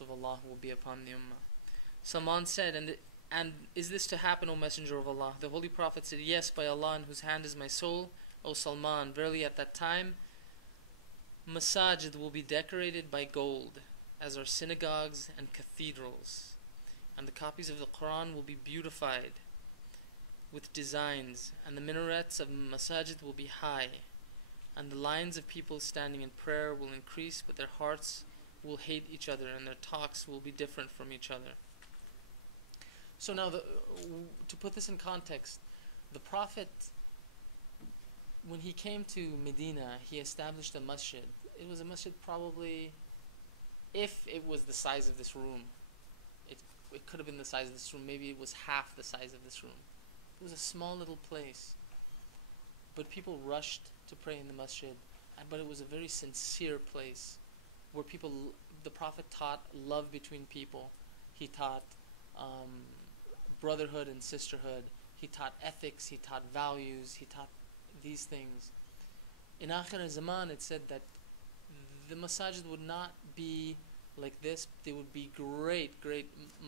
of Allah will be upon the Ummah. Salman said, and is this to happen, O Messenger of Allah? The Holy Prophet said, yes, by Allah in whose hand is my soul, O Salman, verily at that time, masajid will be decorated by gold, as are synagogues and cathedrals, and the copies of the Quran will be beautified with designs, and the minarets of masajid will be high, and the lines of people standing in prayer will increase, but their hearts will hate each other, and their talks will be different from each other. So now, to put this in context, the Prophet, when he came to Medina, he established a masjid. It was a masjid probably, if it was the size of this room, it could have been the size of this room, maybe it was half the size of this room. It was a small little place, but people rushed to pray in the masjid, but it was a very sincere place, where the Prophet taught love between people, he taught brotherhood and sisterhood, he taught ethics, he taught values, he taught these things. In Akhir Zaman, it said that the masajid would not be like this. They would be great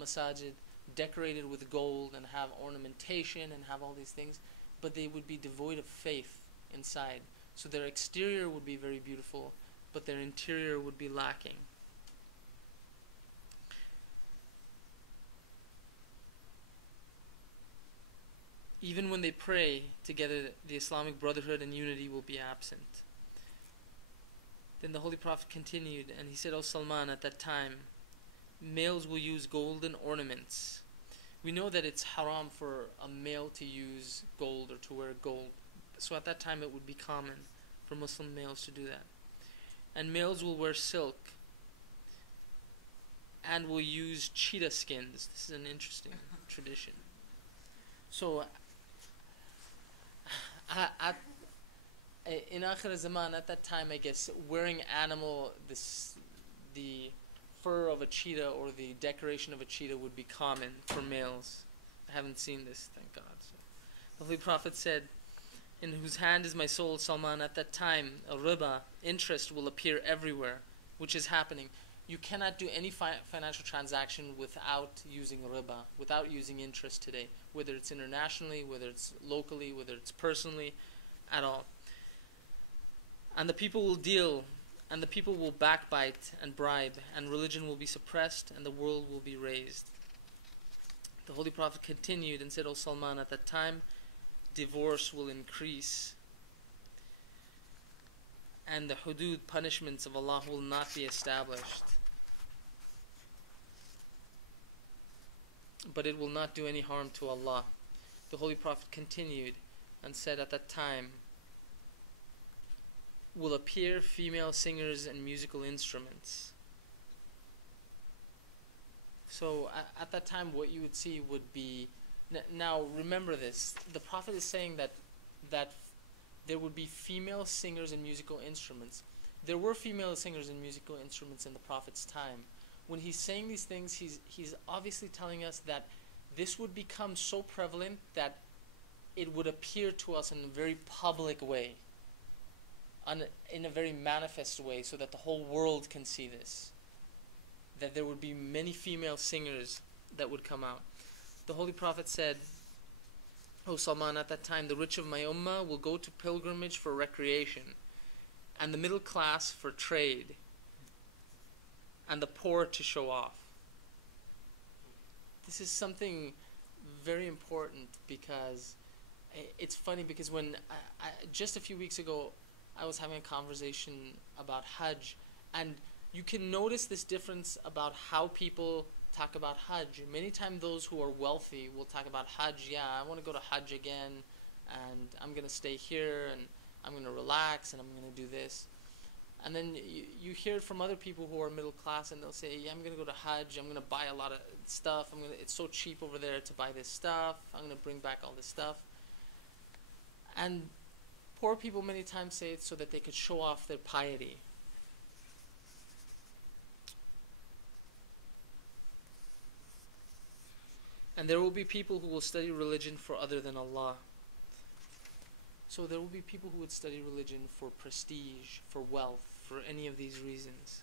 masajid, decorated with gold and have ornamentation and have all these things, but they would be devoid of faith inside. So their exterior would be very beautiful, but their interior would be lacking. Even when they pray together, the Islamic brotherhood and unity will be absent. Then the Holy Prophet continued, and he said, O Salman, at that time, males will use golden ornaments. We know that it's haram for a male to use gold or to wear gold. So at that time it would be common for Muslim males to do that. And males will wear silk and will use cheetah skins. This is an interesting tradition. So in Akhir Zaman, at that time, I guess, wearing the fur of a cheetah or the decoration of a cheetah would be common for males. I haven't seen this, thank God. So, the Holy Prophet said, in whose hand is my soul, Salman, at that time, a riba, interest, will appear everywhere, which is happening. You cannot do any financial transaction without using riba, without using interest today, whether it's internationally, whether it's locally, whether it's personally, at all. And the people will deal, and the people will backbite and bribe, and religion will be suppressed, and the world will be raised. The Holy Prophet continued and said, O Salman, at that time, divorce will increase, and the hudud, punishments of Allah, will not be established. But it will not do any harm to Allah. The Holy Prophet continued and said, at that time will appear female singers and musical instruments. So at that time what you would see would be, now remember this, the Prophet is saying that there would be female singers and musical instruments. There were female singers and musical instruments in the Prophet's time. When he's saying these things, he's obviously telling us that this would become so prevalent that it would appear to us in a very public way, in a very manifest way, so that the whole world can see this. That there would be many female singers that would come out. The Holy Prophet said, O Salman, at that time the rich of my ummah will go to pilgrimage for recreation, and the middle class for trade, and the poor to show off. This is something very important, because it's funny, because when just a few weeks ago I was having a conversation about Hajj, and you can notice this difference about how people talk about Hajj. Many times those who are wealthy will talk about Hajj. Yeah, I want to go to Hajj again, and I'm going to stay here, and I'm going to relax, and I'm going to do this. And then you hear it from other people who are middle class, and they'll say, yeah, I'm going to go to Hajj, I'm going to buy a lot of stuff, it's so cheap over there to buy this stuff, I'm going to bring back all this stuff. And poor people many times say it so that they could show off their piety. And there will be people who will study religion for other than Allah. So there will be people who would study religion for prestige, for wealth, for any of these reasons.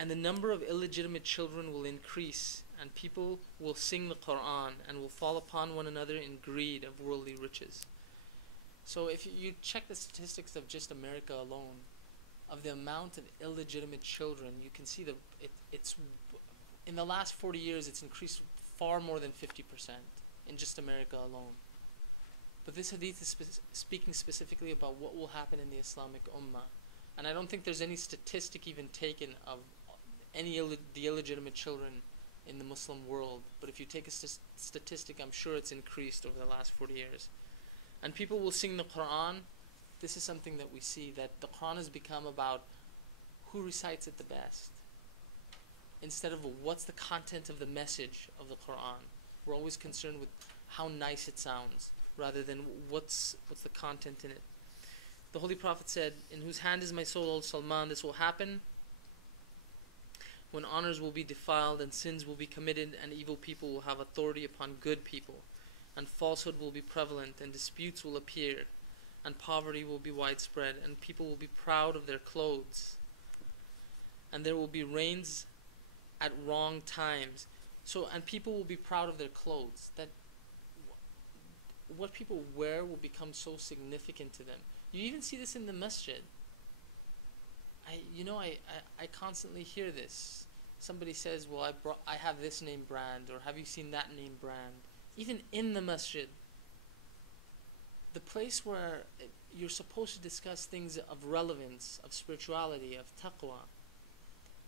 and the number of illegitimate children will increase, and people will sing the Quran and will fall upon one another in greed of worldly riches. So if you check the statistics of just America alone, of the amount of illegitimate children, you can see it's in the last 40 years it's increased far more than 50% in just America alone. But this hadith is speaking specifically about what will happen in the Islamic Ummah. And I don't think there's any statistic even taken of the illegitimate children in the Muslim world. But if you take a statistic, I'm sure it's increased over the last 40 years. And people will sing the Quran. This is something that we see, that the Quran has become about who recites it the best, instead of what's the content of the message of the Quran. We're always concerned with how nice it sounds, rather than what's the content in it. The Holy Prophet said, "In whose hand is my soul, O Salman, this will happen when honors will be defiled and sins will be committed and evil people will have authority upon good people, and falsehood will be prevalent and disputes will appear, and poverty will be widespread, and people will be proud of their clothes, and there will be rains at wrong times." So, and people will be proud of their clothes. That what people wear will become so significant to them. You even see this in the masjid. I constantly hear this. Somebody says, "Well, I have this name brand," or "Have you seen that name brand?" Even in the masjid, the place where you're supposed to discuss things of relevance, of spirituality, of taqwa.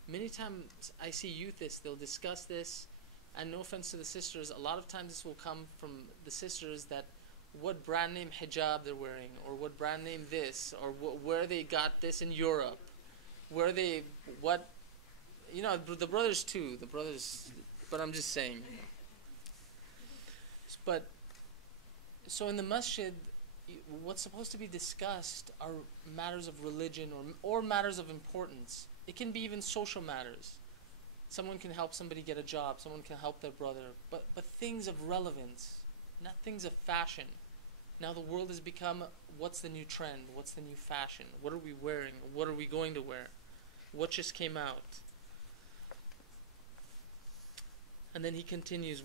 Many times I see youthists, they'll discuss this, and no offense to the sisters, a lot of times this will come from the sisters, that what brand name hijab they're wearing, or what brand name this, or where they got this in Europe, the brothers too, but I'm just saying. But, so in the masjid, what's supposed to be discussed are matters of religion or matters of importance. It can be even social matters. Someone can help somebody get a job, someone can help their brother, but things of relevance, not things of fashion. Now the world has become, what's the new trend? What's the new fashion? What are we wearing? What are we going to wear? What just came out? And then he continues,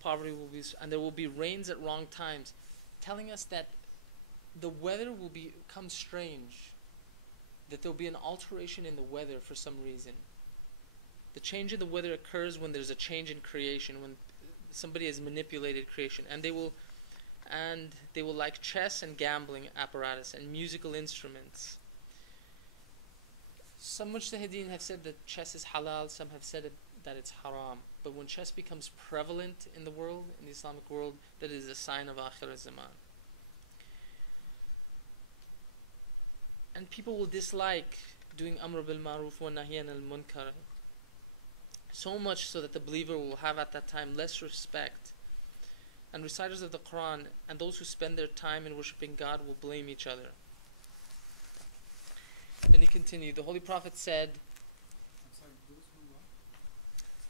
poverty will be, and there will be rains at wrong times, telling us that the weather will become strange, that there will be an alteration in the weather for some reason. The change in the weather occurs when there's a change in creation, when somebody has manipulated creation, and they will like chess and gambling apparatus and musical instruments. Some mujtahideen have said that chess is halal, some have said that it's haram. But when chess becomes prevalent in the world, in the Islamic world, that is a sign of Akhir Zaman. And people will dislike doing Amr bil Ma'ruf wa Nahy anil Munkar, so much so that the believer will have at that time less respect. And reciters of the Quran and those who spend their time in worshipping God will blame each other. Then he continued, the Holy Prophet said,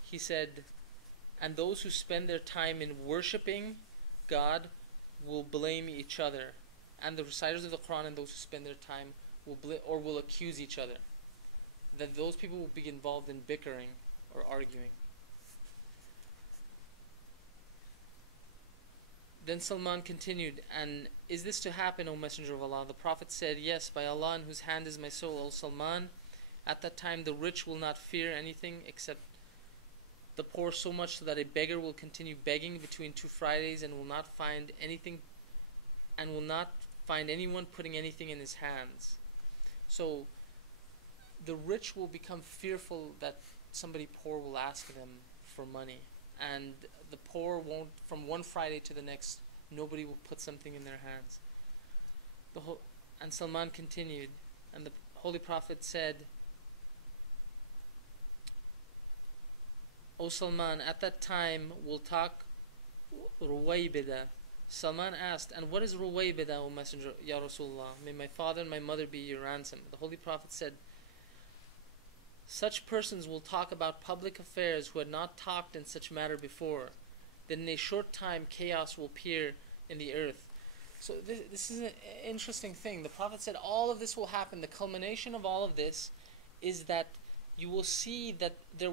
he said, and those who spend their time in worshipping God will blame each other. And the reciters of the Quran and those who spend their time will accuse each other. That those people will be involved in bickering or arguing. Then Salman continued, and is this to happen, O Messenger of Allah? The Prophet said, yes, by Allah in whose hand is my soul, O Salman. At that time the rich will not fear anything except the poor, so much so that a beggar will continue begging between 2 Fridays and will not find anything, and will not find anyone putting anything in his hands. So the rich will become fearful that somebody poor will ask them for money, and the poor won't, from one Friday to the next, nobody will put something in their hands. And Salman continued, and the Holy Prophet said, O Salman, at that time we'll talk Ruwaybida. Salman asked, and what is Ruwaybida, O Messenger, Ya Rasulullah? May my father and my mother be your ransom. The Holy Prophet said, such persons will talk about public affairs who had not talked in such matter before. Then in a short time chaos will appear in the earth. So this is an interesting thing. The Prophet said all of this will happen. The culmination of all of this is that you will see that there